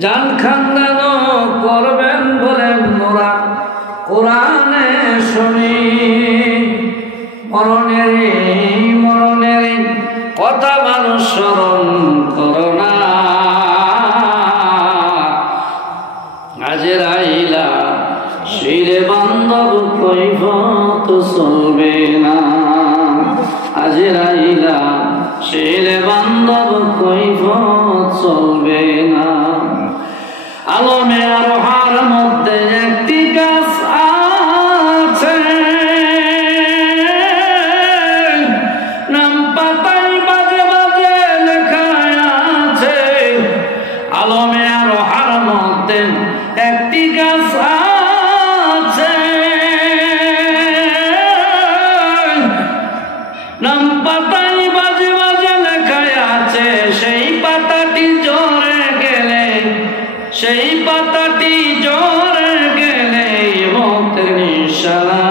জান খান্দানো করবেন বলেন মোরা কোরআনে শুনি, মরণের কথা মানুষ স্মরণ করো না। আজরাইলা শিরে বান্ধব কৈফত চলবে না, আজরাইলা শিরে বান্ধব কৈফত চলবে না। আলমে আরোহার মধ্যে একটি গাছ আছে, নাম পাতায় বাজে বাজে লেখা আছে। আলমে আরোহার মধ্যে একটি গাছ আছে, নাম পাতায় বাজে বাজে লেখা আছে। সেই পাতাটি ঝরে গেলে, সেই পাতাটি ঝরে গেলে মতের নিশানা।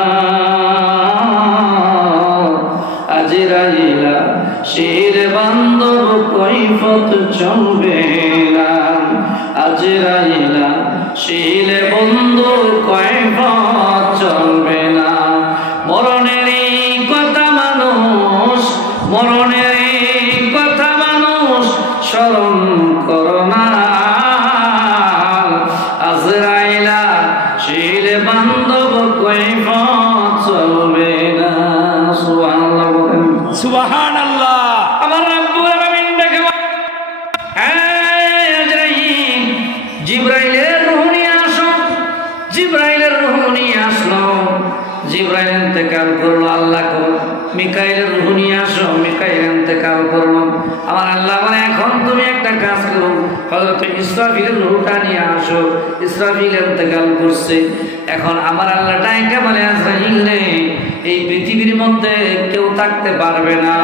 আজরাইলা শির বান্ধব কৈফত চলবে না, আজরাইলা শির বন্ধু কৈফত চলবে না। মরণেরই কথা মানুষ, মরণেরই কথা মানুষ স্মরণ করো না। আজরাইলা শির বান্ধব কৈফত চলবে না। সুবহানাল্লাহ বলেন সুবহানাল্লাহ। আমার রব্বুল আলামিন দেখে আজরাইল জিবরাইলের রূহ নিয়ে আসো। জিবরাইলের রূহ নিয়ে আসলো, জিবরাইল ইন্তেকাল করলো। আল্লাহ কো মিকাইলের রূহ নিয়ে আসো, মিকাইল ইন্তেকাল করলো। আমার আল্লাহ বলে এখন তুমি একটা কাজ করো, হযরত ইসরাফিলের রূহটা নিয়ে আসো। ইসরাফিল ইন্তেকাল করছে। এখন আমার আল্লাহ ডাইকা বলে আজরাইল রে, এই পৃথিবীর মধ্যে কেউ থাকতে পারবে না,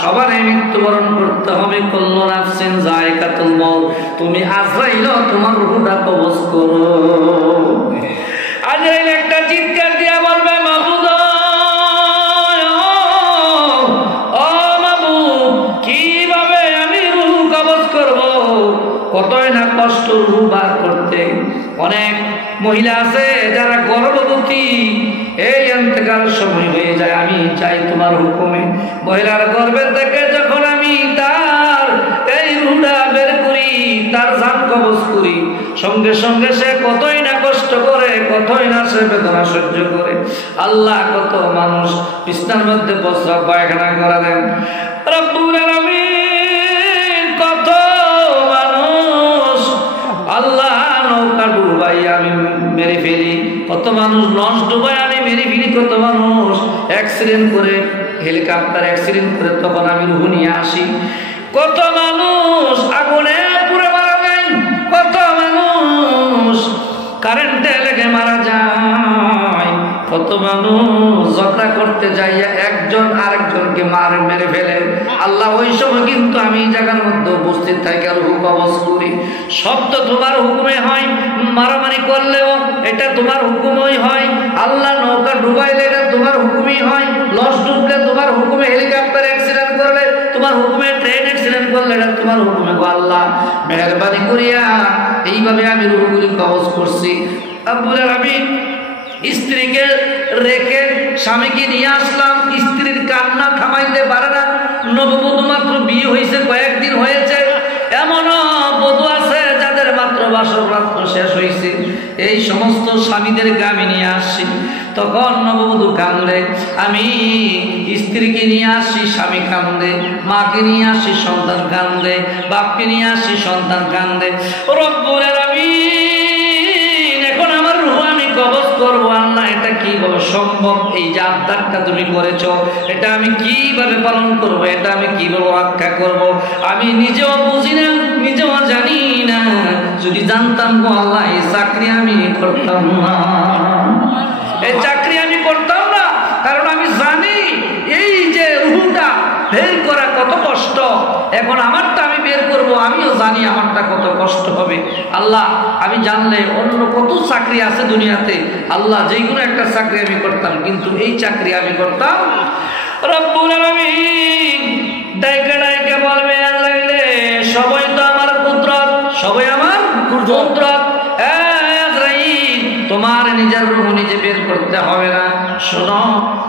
সবারই মৃত্যুবরণ করতে হবে। কুল্লু নাফসিন যায়কাতুল মউত। তুমি আজরাইল তোমার রূহটা কবজ করো। আজরাইল একটা চিৎকার দিয়া বলবে মাহবুদ, ও মাহবুব, কিভাবে আমি রূহ কবজ করব? কতই না কষ্ট রূহ বার করতে। অনেক মহিলা আছে যারা গর্ভবতী, এই ইন্তেকালের সময় হয়ে যায়, আমি চাই তোমার হুকুমে মহিলার গর্ভের থেকে যখন আমি তার এই রূহটা বের করি, তার জান কবজ করি, সঙ্গে সঙ্গে সে কতই না কষ্ট করে, কতই না সে বেদনা সহ্য করে। আল্লাহ কত মানুষ বিছানার মধ্যে প্রস্রাব পায়খানা করা দেন। রব্বুল আলামিন কত মানুষ আল্লাহ নৌকা ডুবাই আমি মেরে ফেলি, কত মানুষ লঞ্চ ডুবাই আমি মেরে ফেলি, কত মানুষ অ্যাক্সিডেন্ট করে, হেলিকপ্টার অ্যাক্সিডেন্ট করে তখন আমি রূহ নিয়ে আসি। কত মানুষ আগুনে পুড়ে মারা যায়, কত মানুষ কারেন্টে লেগে মারা যায়, কত মানুষ ঝগড়া করতে যাইয়া একজন আরেকজনকে মেরে ফেলে। আল্লাহ ওই সময় কিন্তু আমি এই জায়গার মধ্যে উপস্থিত থাকি আর রূহ কবজ করি। সব তো তোমার হুকুমে হয়, মারামারি করলেও এটা তোমার হুকুমই হয়। আল্লাহ নৌকা ডুবাইলে এটা তোমার হুকুমই হয়, লঞ্চ ডুবলে তোমার হুকুমে, হেলিকপ্টার অ্যাক্সিডেন্ট করলে তোমার হুকুমে, ট্রেন অ্যাক্সিডেন্ট করলে এটা তোমার হুকুমে। গো আল্লাহ মেহেরবানি করিয়া এইভাবে আমি রূহগুলি কবজ করছি। রব্বুল আলামিন স্ত্রীকে রেখে স্বামীকে নিয়ে আসলাম, স্ত্রীর কান্না থামাইতে পারে না। নববধূ মাত্র বিয়ে হয়েছে, কয়েকদিন হয়েছে, এমনও বধূ আছে যাদের মাত্র বাসর রাত্র শেষ হয়েছে। এই সমস্ত স্বামীদেরকে আমি নিয়ে আসছি। তখন নববধূ কান্দে, আমি স্ত্রীকে নিয়ে আসি, স্বামী কান্দে, মাকে নিয়ে আসি, সন্তান কান্দে, বাপকে নিয়ে আসি, সন্তান কান্দে। রব্বুল আলামিন এখন আমার রূহ আমি কবজ করবো। আল্লাহ এটা কিভাবে সম্ভব? এই যে আবদারটা তুমি করেছো, এটা আমি কিভাবে পালন করব? এটা আমি কিভাবে ব্যাখ্যা করব? আমি নিজেও বুঝি না, নিজেও জানি না। যদি জানতাম গো আল্লাহ, এই চাকরি আমি করতাম না, এই চাকরি আমি করতাম না। কারণ আমি জানি এই যে রূহটা বের করা কত কষ্ট। এখন আমারটা আমি বের করব, আমিও জানি আমারটা কত কষ্ট হবে। আল্লাহ আমি জানলে অন্য কত চাকরি আছে দুনিয়াতে, আল্লাহ যেগুলো একটা চাকরি আমি করতাম, কিন্তু এই চাকরি আমি করতাম। রব্বুল আলামিন ডাইকা ডাইকা বলবে, আল্লাহ সবাই তো আমার কুদরত, সবাই আমার কুদরত। আজরাইল, তোমার নিজের রূহ নিজে বের করতে হবে না। শোনো,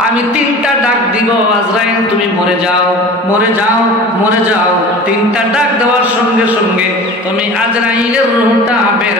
আমি 3টা ডাক দিব, আজরাইল তুমি মরে যাও, মরে যাও, মরে যাও। 3টা ডাক দেওয়ার সঙ্গে সঙ্গে তুমি আজরাইলের রূহটা বের